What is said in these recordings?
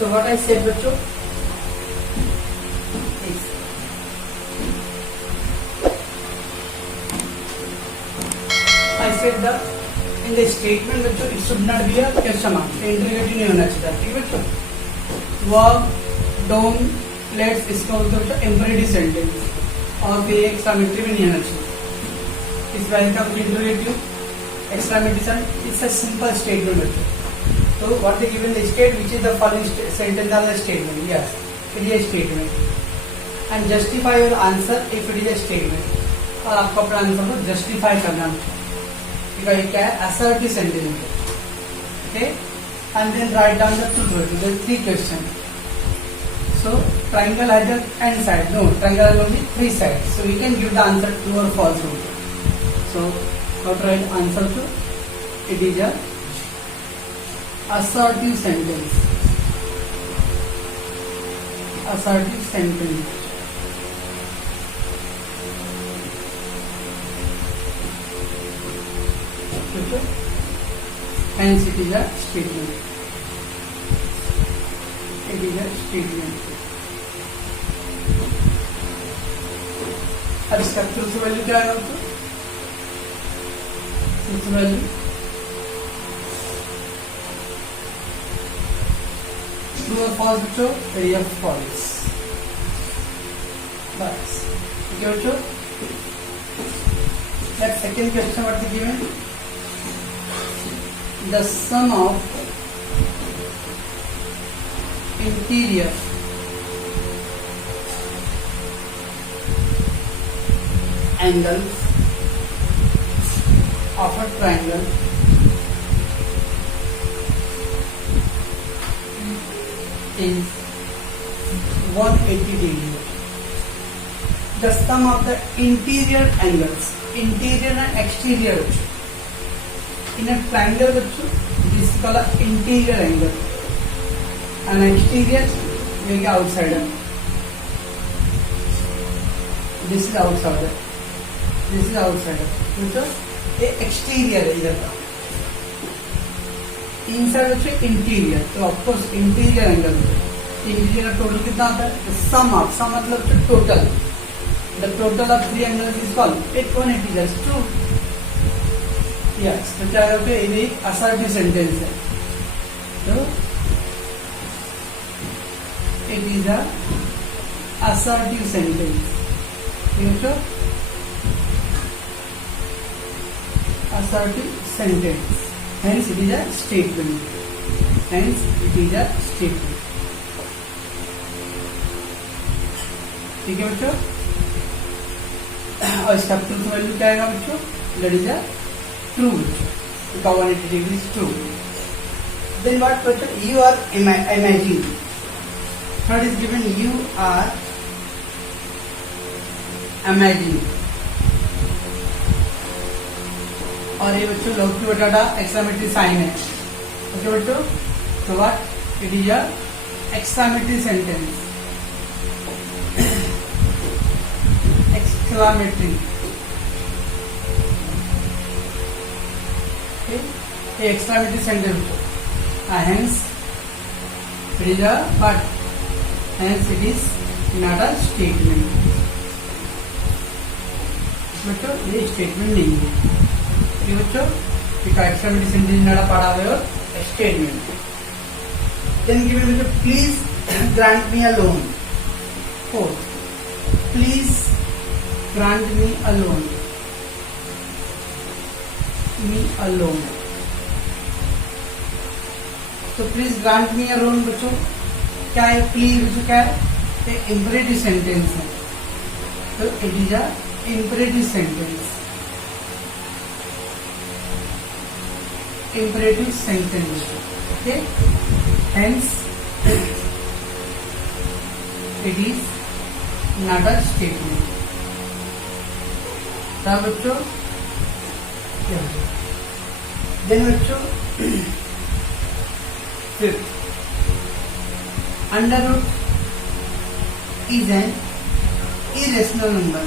So what I said बच्चों, I said the in the statement बच्चों it should not be a question mark, interrogative नहीं होना चाहिए, ठीक है बच्चों. वर्ब, डोंट, लेट्स, इसका बोलते हैं बच्चों इम्परेटिव सेंटेंस, और फिर एक्सक्लेमेटरी भी नहीं होना चाहिए. इस बारे का कुछ interrogative, exclamation, it's a simple statement बच्चों. So what they given the state, which is the following sentence are the statement. Yes, it is a statement. And justify your answer if it is a statement. और आपको अपना आंसर को जस्टिफाई करना है. क्या है? assertive sentence. Okay, and then write down the truth. There are 3 questions. So triangle has an side. No, triangle has only 3 sides. So we can give the answer true or false. So how to write answer to? It is a assertive sentence. Assertive sentence. Hence it is a statement. It is a statement. अब इसका truth value क्या है? Truth value true or false बच्चों? ये false. बस ठीक है बच्चों. Next second question what is given? The sum of interior angles of a triangle is 180 degree. The sum of the interior angles, interior and exterior in a triangle, this is called interior angle, and exterior will be outsider. This is outsider. This is outsider. ये exterior है इधर का. इनसाइड बच्चे इंटीरियर. तो of course interior angle, interior का टोटल कितना आता है? सम ऑफ, सम मतलब total. The total of 3 angles is called 180 just true. Yes, तो क्या होगा? ये एक असर्टिव सेंटेंस है. तो it is a assertive sentence. assertive sentence. Hence it is a statement. Hence it is a statement. ठीक है बच्चों. और इसका ट्रूथ वैल्यू क्या आएगा बच्चों? दैट इज अ ट्रू बच्चों. 180 degree is true. Then what बच्चों? You are imagining. Third is given you are imagining. और ये बच्चों लॉग टू बटाटा एक्सक्लेमेटरी साइन है. ओके बच्चों. तो what? It is a exclamatory sentence. Exclamatory. ये exclamatory sentence. Hence it is a but. Hence it is not a statement. बच्चों ये स्टेटमेंट नहीं है. बच्चों एक्सक्लेमेटरी सेंटेंस नड़ा पढ़ा हुए और स्टेटमेंट. देन गिवन बच्चों please grant me a loan. Please grant me a loan. Me a loan. तो please grant me a loan बच्चों क्या है? प्लीज बच्चों क्या है? एक इंपरेटिव सेंटेंस है. तो it is a imperative sentence. imperative sentence. Okay, hence it is not a statement. तब बच्चों then बच्चों fifth, under root is an irrational number.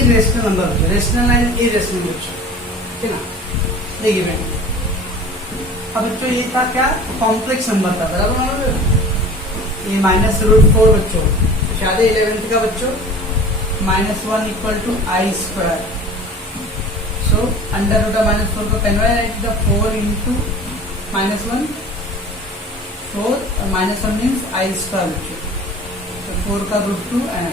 irrational number बच्चों, rational and irrational बच्चों, ठीक है ना, देखिए बेटा, अब बच्चों ये था क्या, कॉम्प्लेक्स नंबर था, बराबर, ये -√4 बच्चों, शायद 11th का बच्चों, -1 equal to i square, so under root -4 को can I write the 4 into -1, 4 और -1 मीन्स आई स्क्वायर बच्चों, तो 4 का √2 एंड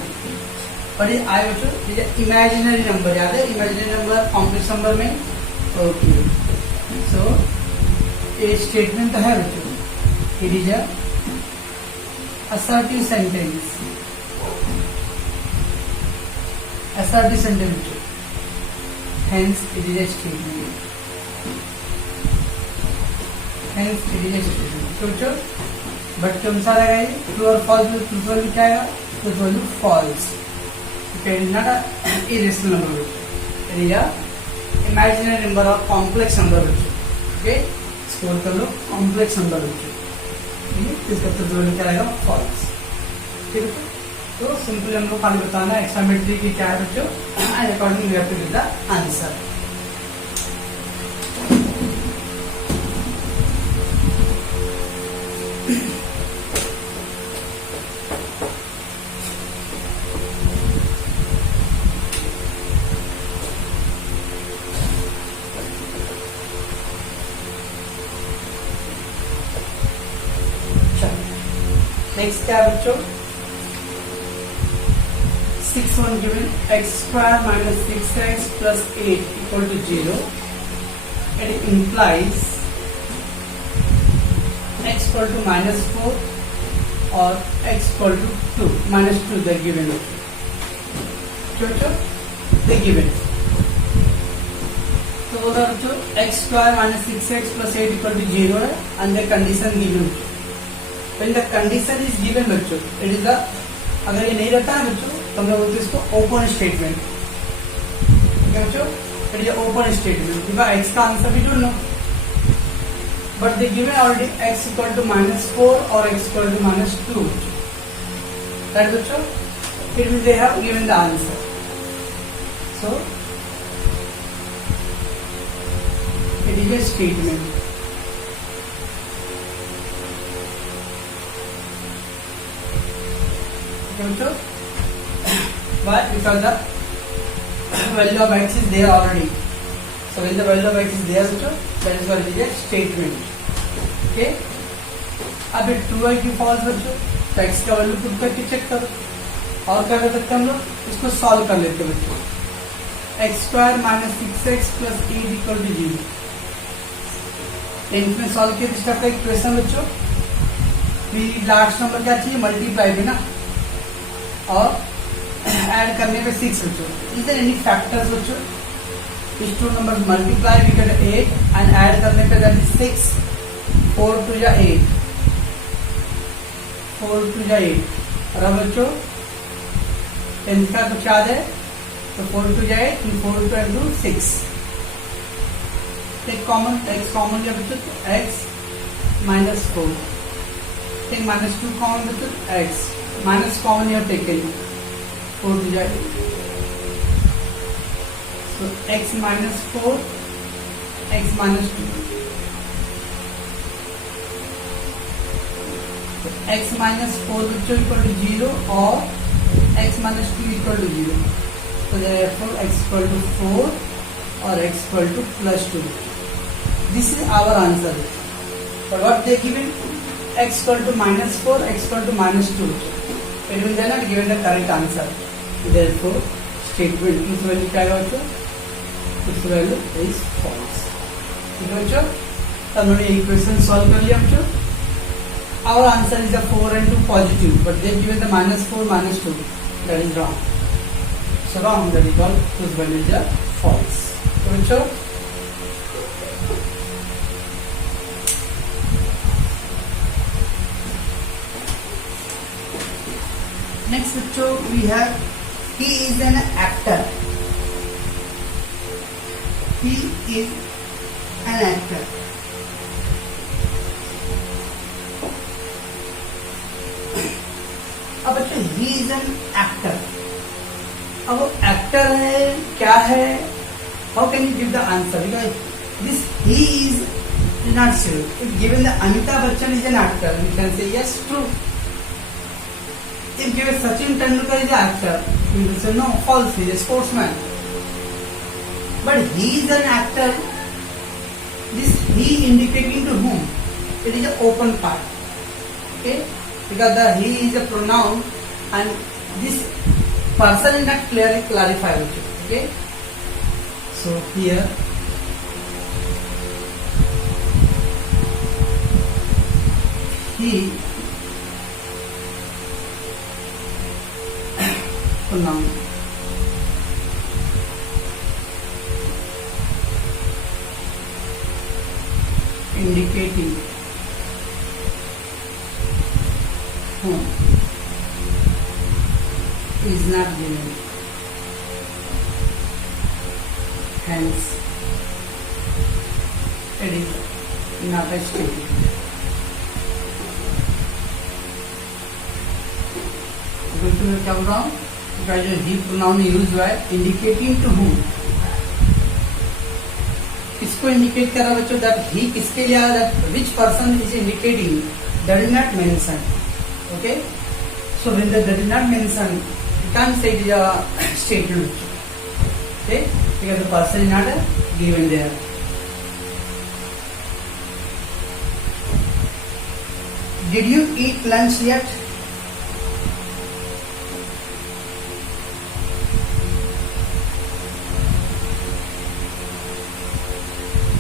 और ये आई बच्चों, ये इमेजिनरी नंबर, याद है इमेजिनरी नंबर कॉम्प्लेक्स नंबर में, ओके, सो ये स्टेटमेंट तो है बच्चों, it is a assertive sentence, assertive sentence, hence it is a statement, hence it is a statement, सोचो, बट कौन सा रहेगा ये, ट्रू और फॉल्स, ट्रू वैल्यू क्या आएगा, true value false, it is not a irrational number, it is a imaginary number और complex number बच्चों, ओके, स्कोर कर लो, कॉम्प्लेक्स नंबर बच्चों, इसका ट्रू वैल्यू क्या रहेगा, फॉल्स, ठीक है, तो सिंपली हमको खाली बताना है एक्सामेट्री की क्या है बच्चों, and according you have to give the answer. Next क्या है बच्चों, 6 given x square minus 6x plus 8 equal to 0, it implies x equal to -4 or x equal to 2, -2 the given, the given, तो बोला बच्चों x square minus 6x plus 8 equal to 0 है, and the condition given, when the condition is given बच्चों, it is the, अगर ये नहीं रहता है बच्चों तो हम लोग बोलते हैं इसको ओपन स्टेटमेंट, ठीक है बच्चों, it is open statement, because x का answer we don't know, but they given already x equal to -4 और x इक्वल टू -2, राइट बच्चों, it means they have given the answer, so it is a statement, why? Because the value of x is there already, so when the value of x is there that is what it is a statement, okay, अब ये ट्रू है कि फॉल्स बच्चों, तो x का value put करके चेक करो, और क्या कर सकते हैं हम लोग, इसको सॉल्व कर लेते हैं बच्चों, x square minus 6x plus 8 equal to 0, tenth में सॉल्व किया, इस टाइप का इक्वेशन बच्चों, लास्ट नंबर क्या चाहिए, मल्टीप्लाई भी ना, और ऐड करने पे 6 बच्चों, इज देयर एनी फैक्टर्स बच्चों, इस two numbers multiply we get 8 and add करने पे दैट इज 6, 4 टू या 8, 4 टू या 8, और अब बच्चों टेंथ का कुछ याद है, तो 4 टू या 8, 4 two into 6, take common, x common या बच्चों, तो x -4, टेक -2 कॉमन बच्चों, x minus common you have taken, 4 two जा 8, so x -4, x -2, so x -4 bachcho equal to 0 or x -2 equal to 0, so therefore x equal to 4 or x equal to +2, this is our answer, but what they given, x equal to -4, x equal to -2, it will then not given the correct answer, therefore statement इस वैल्यू क्या है बच्चों, इस value is false, ठीक है बच्चों, तो हमने इक्वेशन सॉल्व कर लिया बच्चों, our answer is a 4 and 2 positive, but they given the -4 -2, that is wrong, so wrong, that is all, this value is a false, तो बच्चों next bachcho we have he is an actor, he is an actor, अब बच्चों he is an actor, अब वो एक्टर है क्या है, how can you give the answer, because this he is not sure. If given the Amitabh Bachchan is an actor, you can say yes, true. If given Sachin Tendulkar is an actor, you will say no, false, he is a sportsman. But he is an actor. This he indicating to whom? It is an open part. Okay, because the he is a pronoun and this person is not clearly clarified. Okay, so here he pronoun indicating whom is not given, hence it is not a statement. क्या बोल रहा हूँ, जो ही pronoun use हुआ है indicating to whom, किसको indicate कर रहा है बच्चों, दैट ही किसके लिए आया, that which person is indicating, that is not mention. Okay, so when that is not mention you can say it is a statement. Okay, because the person is not given there. Did you eat lunch yet,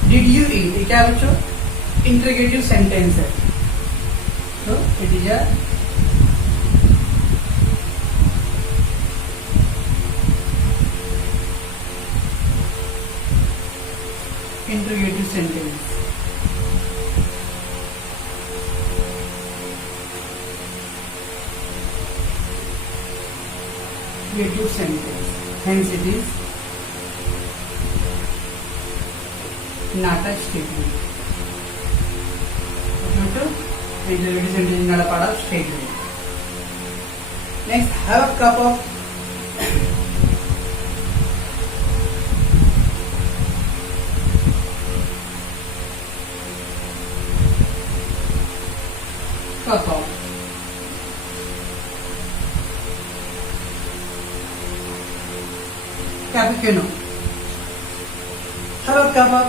did you eat, ये क्या है बच्चों, interrogative sentence है, तो it is a interrogative sentence. Interrogative sentence, hence it is not a statement. Interrogative sentence is not a part of statement. Next, have a cup of cappuccino. Have a cup of,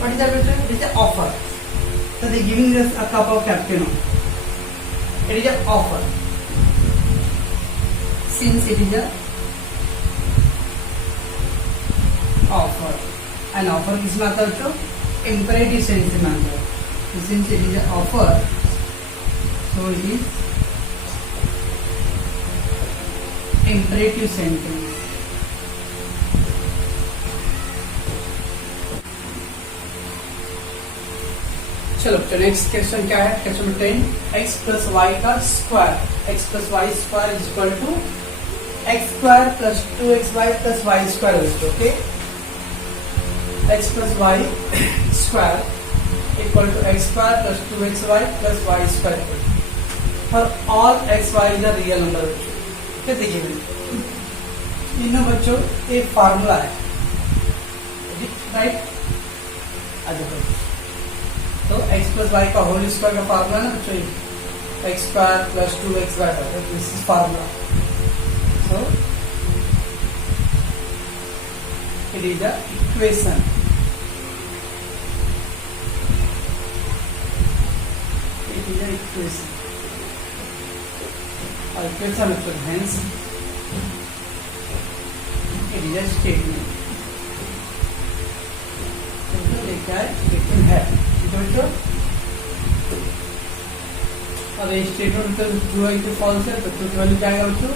what is that? It is an offer. So they are giving us a cup of cappuccino. It is an offer. Since it is a offer, an offer किसमें आता है बच्चों, imperative sense में आता है. So since it is an offer, so it is imperative sentence. चलो तो next question क्या है, question number 10, x plus y का square, x plus y square is equal to x square plus 2xy plus y square. Okay, x plus y square equal to x square plus 2xy plus y square for all xy is a real number. फिर देखिए इन बच्चों एक फार्मूला है, right. तो x plus y का whole square का formula ना बच्चों, x square plus 2xy, this is formula. So it is the equation. It is the equation और equation hence it is a statement. क्या है, स्टेटमेंट है. अब ये स्टेटमेंट ट्रू है कि फॉल्स है, तो ट्रू वैल्यू क्या आएगा बच्चों,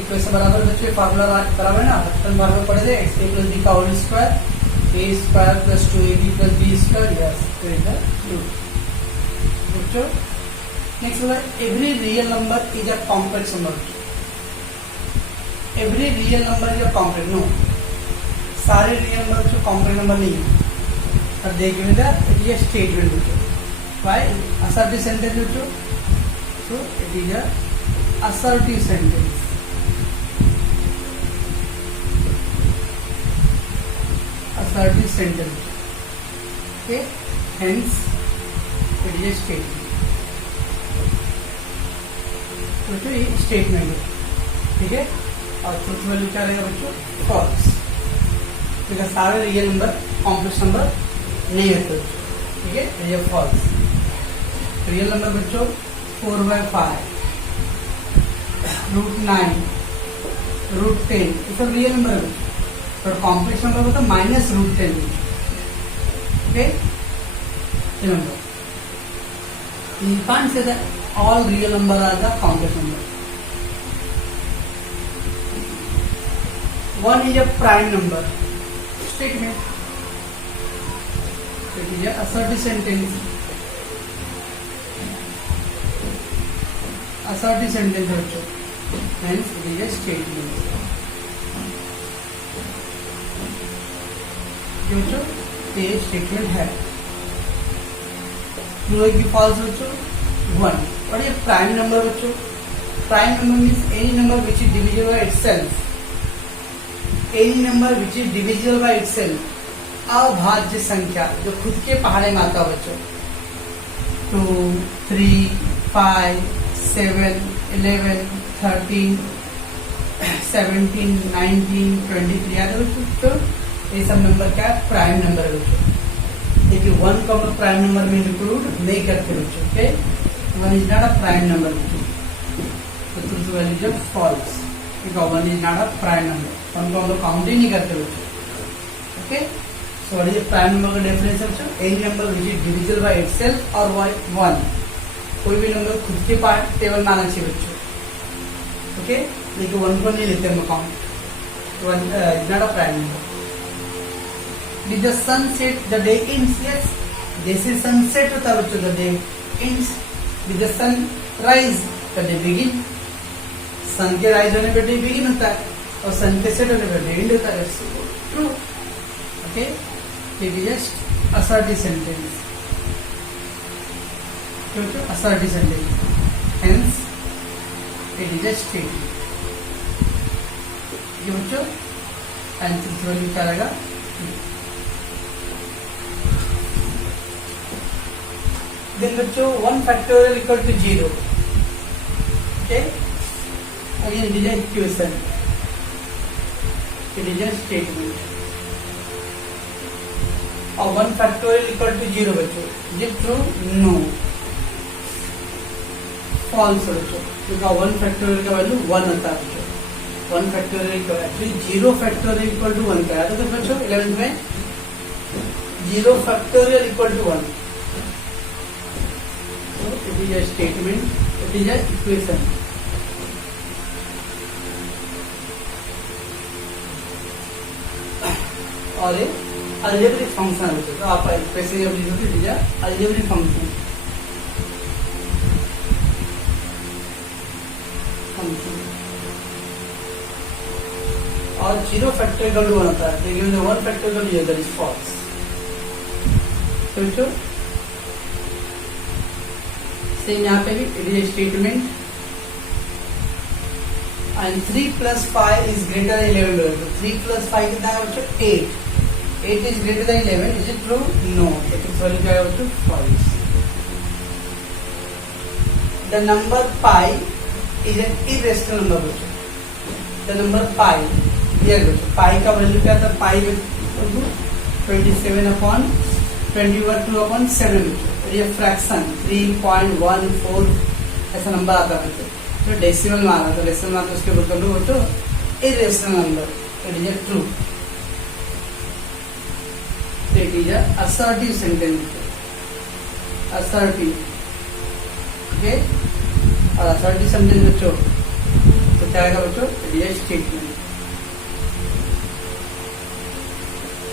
इक्वेशन बराबर बच्चों फार्मूला बराबर है ना, बटन बराबर पड़े थे एक्स ए प्लस बी का whole square a square plus 2ab plus b square. Yes, तो इज ट्रू बच्चों. नेक्स्ट होगा every real number is a complex number. Every real number is a complex, no, सारे real number जो complex number नहीं है. They give the it is a statement. Why assertive sentence? So it is a assertive sentence. assertive sentence. Okay, hence it is a statement. बच्चों ये स्टेटमेंट है, ठीक है। और ट्रूथ वैल्यू क्या रहेगा बच्चों? फॉल्स, क्योंकि सारे रियल नंबर कॉम्प्लेक्स नंबर नहीं है बच्चों, ठीक है। ये फॉल्स। रियल नंबर बच्चों 4/5, √9, √10, ये सब रियल नंबर है बच्चों। पर कॉम्प्लेक्स नंबर होता है -√10, okay. Remember, you can't say that all real number are the complex number. One is a prime number. Statement. It is a assertive sentence. Assertive sentence also. Hence, it is a statement. जो ये स्टेटमेंट है। ट्रू है कि फॉल्स बच्चों? 1। और ये prime number बच्चों, prime number means any number which is divisible by itself, any number which is divisible by itself, अभाज्य संख्या जो खुद के पहाड़े में आता है बच्चों। 2, 3, 5, 7, 11, 13, 17, 19, 23 आता है बच्चों। ये सब नंबर क्या है? प्राइम नंबर है बच्चों। देखिए 1 को हम प्राइम नंबर में इंक्लूड नहीं करते बच्चों, ओके। 1 is not a prime number बच्चों, तो ट्रूथ वैल्यू जब फॉल्स, ठीक है। 1 is not a prime number, 1 को हम लोग काउंट ही नहीं करते बच्चों, ओके। सो ये प्राइम नंबर का डेफिनेशन बच्चों, any number which is divisible by itself और 1, कोई भी नंबर खुद के पार्ट टेबल में आना चाहिए बच्चों, ओके। देखिए 1 को नहीं लेते हम काउंट, 1 is not a prime number. With the sunset, the day ends. Yes, जैसे sunset होता है बच्चों, the day ends. With the sunrise, the day begin. sun के rise होने पे day begin होता है और sun के set होने पे day end होता है। True. Okay. It is just assertive sentence. क्यों? Assertive sentence. Hence, it is a statement. ये बच्चों आंसर वैल्यू क्या रहेगा? Then बच्चों 1 factorial equal to 0. Okay. Again it is an equation. It is a statement. और 1 factorial equal to 0 बच्चों, is it true? No. False बच्चों, क्योंकि 1 factorial का वैल्यू 1 होता है बच्चों। 1 factorial equal actually 0 factorial equal to 1 क्या है? तो बच्चों 11th में 0 factorial equal to 1. It is a statement, it is a equation. और ये अलजेब्रिक फंक्शन है तो आप कैसे जब लिखोगे, इट इज अलजेब्रिक फंक्शन। और 0 फैक्टोरियल 1 होता है, लेकिन 1 फैक्टोरियल दैट इज फॉल्स। तो सेम यहाँ पे भी it is statement. And 3 + 5 is greater than 11। 3 + 5 कितना है बच्चों? 8 is greater than 11। Is it true? No. It is value क्या है बच्चों? False. The number pi is an irrational number बच्चों। द नंबर पाई, क्लियर बच्चों, पाई का वैल्यू क्या था? पाई 27/22/7 बच्चों। ये फ्रैक्शन 3.14 ऐसा नंबर आता है तो डेसिमल में आ रहा था, डेसिमल में आता उसके ऊपर लो तो irrational number, it is A true. It is assertive sentence, assertive, okay. और असर्टिव सेंटेंस बच्चों तो क्या आएगा बच्चों? It is a statement.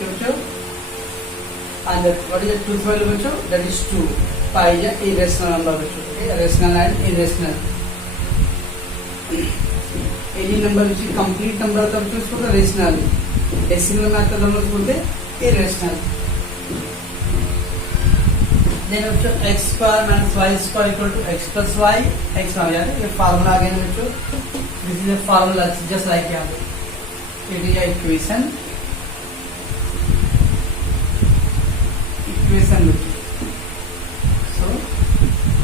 बच्चों and what is the truth value बच्चों? That is 2. Pi is an irrational number बच्चों, okay? Rational and irrational. Any number which is complete number होता है बच्चों उसको बोलते हैं rational. Decimal में आता है तो हम लोग बोलते हैं irrational. Then बच्चों x square minus y square equal to x plus y. x आ गया है, ये फार्मूला आ गया है बच्चों। This is a formula just like यहाँ पे. It is a equation. equation which, so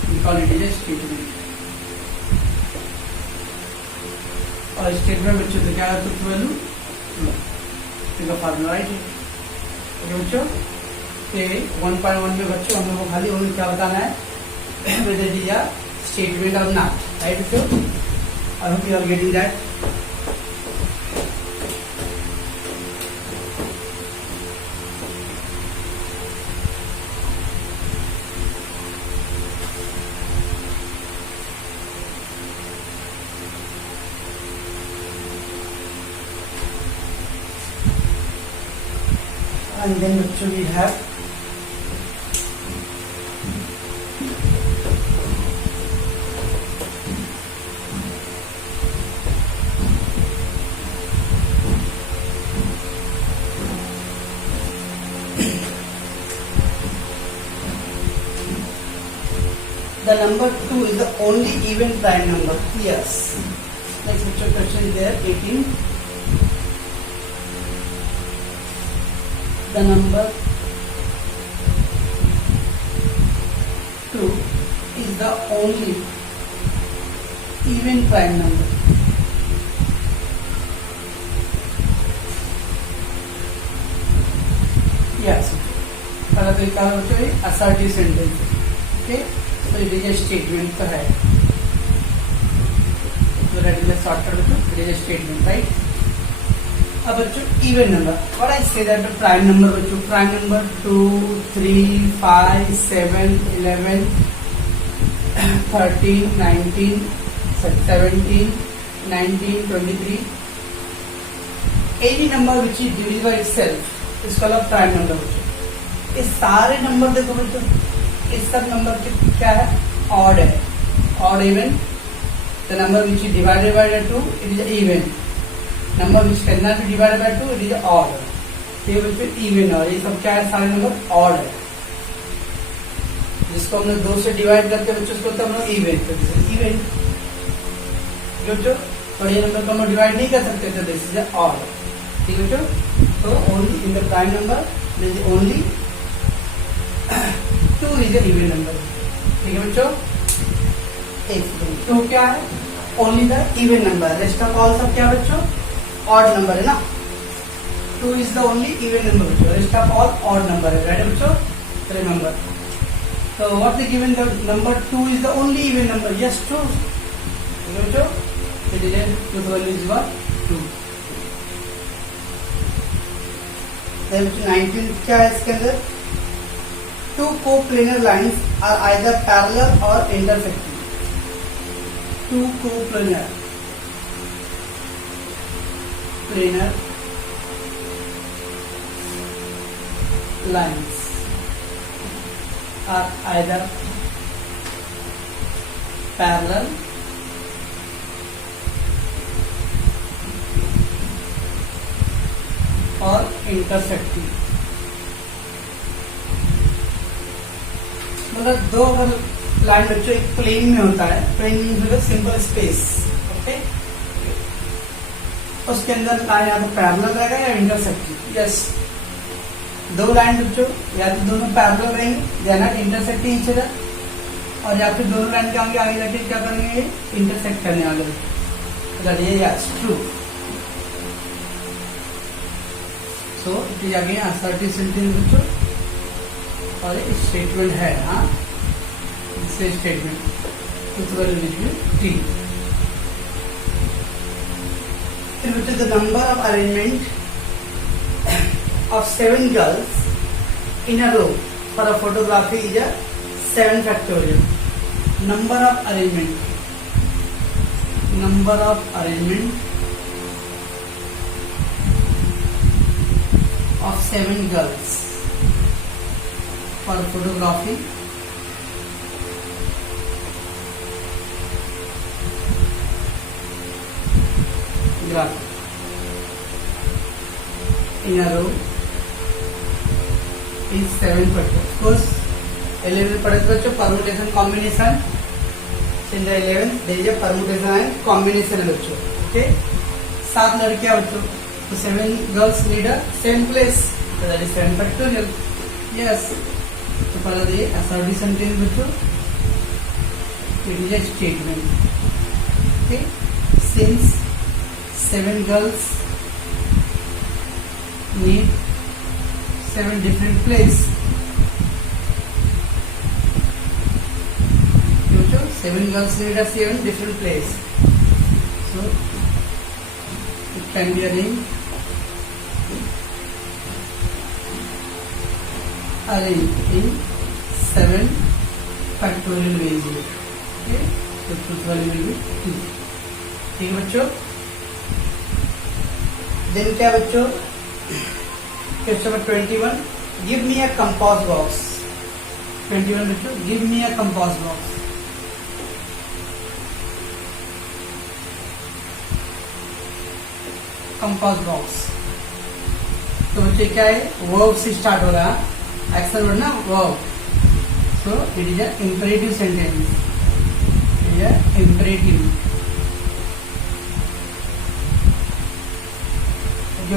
we call it as a statement. और स्टेटमेंट बच्चों तो क्या है, तो वैल्यू का फार्मूला राइट है बच्चों। के 1.1 में बच्चों हम लोग को खाली उन्हें क्या बताना है, whether it is a statement or not, right बच्चों। I hope you are getting that. And then we have the number 2 is the only even prime number. Yes. Next question is there, 18. The number 2 is the only even prime number. Yes. पहला तरीका है assertive sentence. Okay. So it is a statement का है. So that is a shortcut. It is a statement, right? अब बच्चों even number, what I say that prime number बच्चों, prime number 2, 3, 5, 7, 11, 13, 19, 17, 19, 23, any number which is divisible by itself is called a prime number बच्चों। ये सारे नंबर देखो बच्चों, इस सब नंबर की क्या है, ऑड है, odd even. The number which is divided by 2 it is even, number which can not be divided by 2 it is odd. ये बच्चों इवन और ये सब क्या है, सारे नंबर ऑड है। जिसको हम लोग 2 से डिवाइड करते हैं बच्चों उसको तो हम लोग इवन, तो दिस इज इवन बच्चों। बड़े नंबर को हम लोग डिवाइड नहीं कर सकते तो दिस इज ऑड, ठीक है बच्चों। तो only in the prime number this is only 2 is a even number, ठीक है बच्चों। 2 क्या है, only the even number, rest of all सब क्या बच्चों, ऑड नंबर है ना। 2 is the only even number बच्चों, rest of all odd number है, राइट बच्चों, रिमेंबर। तो what the given the number 2 is the only even number, yes true, ठीक है बच्चों। It is true value is 2। Then 19 क्या है इसके अंदर, 2 coplanar lines are either parallel और intersecting. 2 coplanar lines are either parallel or intersecting। मतलब 2 अगर लाइन बच्चों एक प्लेन में होता है, plane means simple space, okay, उसके अंदर लाइन या तो पैरेलल रहेगा या इंटरसेक्टिंग। यस, 2 लाइन बच्चों या तो दोनों पैरेलल रहेंगे, they are not intersecting each other, और या फिर दोनों लाइन के आगे जाके क्या करेंगे, इंटरसेक्ट करने वाले। That is yes true. So it is again assertive sentence बच्चों, और एक स्टेटमेंट है, हाँ statement T। Which is the number of arrangement of 7 girls in a row for a photography is a 7 factorial. Number of arrangement of 7 girls for photography in a row is 7 factorial. Of course 11 पढ़े तो बच्चों permutation combination, in the 11th there is a permutation and combination बच्चों, okay। 7 लड़कियां बच्चों, तो 7 girls need a same place, so that is 7 factorial। Yes, तो पहला दिए असर्टिव सेंटेंस बच्चों, it is a statement. Okay, since 7 girls need 7 different places, 7 girls need a 7 different places, so it can be arranged in 7 factorial ways. Okay, so truth value will be 2. ठीक है बच्चों। देन क्या बच्चों, question number 21, give me a compass box. 21 बच्चों, give me a compass box. Compass box तो बच्चे क्या है, वर्ब से स्टार्ट हो रहा है, एक्शन वर्ड ना, वर्ब। सो it is a imperative sentence, it is a imperative. It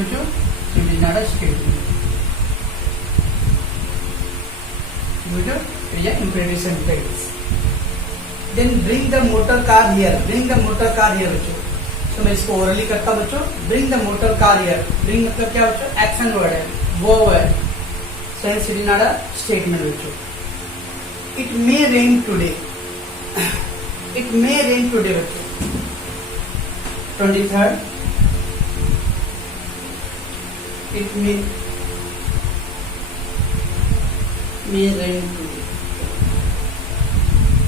is not a statement, it is a imperative sentence. Then bring the motor car here, bring the motor car here बच्चों। तो मैं इसको ओरली करता बच्चों, bring the motor car here। bring मतलब क्या बच्चों, action word है, verb है, so it is not a statement बच्चों। it may rain today, it may rain today बच्चों। 23rd, it may rain today।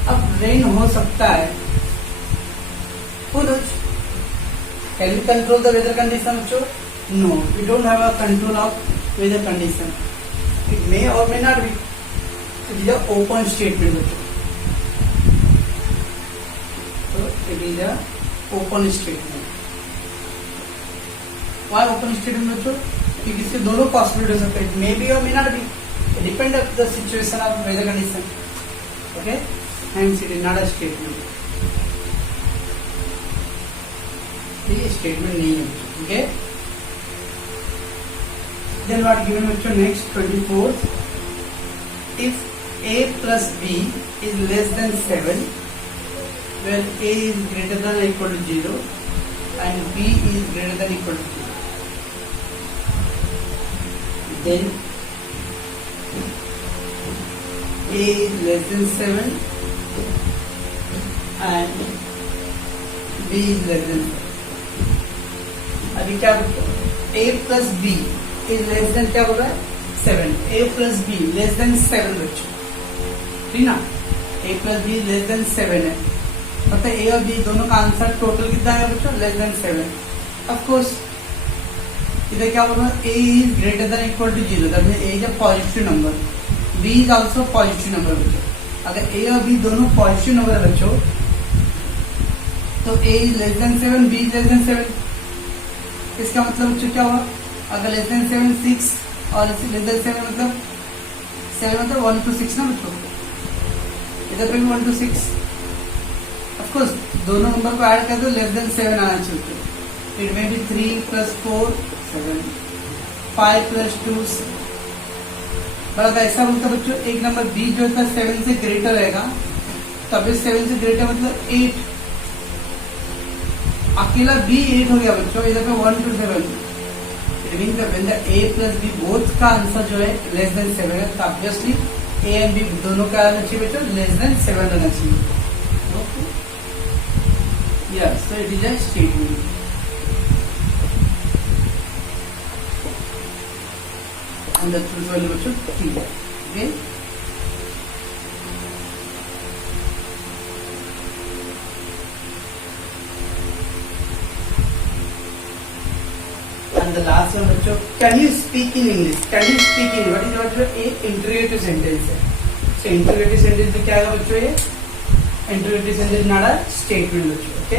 अब रेन हो सकता है, can we control the weather condition बच्चों? No, we don't have a control of weather condition. It may or may not be, it is a open statement बच्चों। so it is a open statement। why open statement बच्चों? क्योंकि इसके दोनों पॉसिबिलिटी हो सकते हैं, it may be or may not be, it depends on the situation of weather condition। okay, hence it is not a statement। ये स्टेटमेंट नहीं है, ठीक है। देन व्हाट गिवन बच्चों नेक्स्ट 24, if a plus b is less than 7 where a is greater than or equal to 0 and b is greater than or equal to 0, then a is less than 7 and b is less than 7। अभी क्या a plus b is less than क्या बोल रहा है, 7। a plus b less than 7 बच्चों, ठीक ना, a plus b less than 7 है, मतलब a और b दोनों का आंसर टोटल कितना है बच्चों, लेस देन 7। ऑफ कोर्स इधर क्या बोल रहा है, a is greater than equal to 0, that means a is a positive number, b is also positive number बच्चों। अगर a और b दोनों पॉजिटिव नंबर है बच्चों, तो a is less than 7, b is less than 7। इसका मतलब बच्चों क्या हुआ, अगर लेस देन 7 6 और लेस देन 7 मतलब 7 मतलब 1 to 6 ना बच्चों, इधर पे भी 1 to 6। ऑफ कोर्स दोनों नंबर को ऐड कर दो, लेस देन 7 आना चाहिए। It may be 3 + 4 7, 5 + 2 6। बराबर ऐसा बोलता बच्चों, एक नंबर बी जो है 7 से ग्रेटर रहेगा, तभी 7 से ग्रेटर मतलब 8, अकेला b 8 हो गया बच्चों, इधर पे 1 to 7। It mean when the a plus b both का आंसर जो है लेस देन 7 है, तो ऑब्वियसली a एंड b दोनों का आना चाहिए बच्चों, लेस देन 7 रहना चाहिए। Okay, yes, so it is a statement. And the truth value बच्चों ठीक है। Okay, and the last one बच्चों, can you speak in English? Can you speak in what is बच्चों, एक इंटरोगेटिव सेंटेंस है। so interrogative sentence में क्या आएगा बच्चों, ये interrogative sentence not a statement बच्चों। ओके,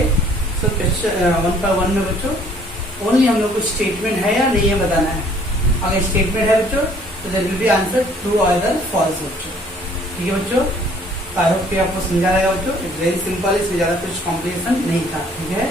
सो क्वेश्चन 1.1 में बच्चों ओनली हम लोग को स्टेटमेंट है या नहीं है बताना है। अगर स्टेटमेंट है बच्चों तो there will be answer true और अदर फॉल्स बच्चों, ठीक है बच्चों। आई होप कि आपको समझा रहेगा बच्चों, इट्स वेरी सिंपल, इसमें ज्यादा कुछ कॉम्प्लिकेशन नहीं था, ठीक है।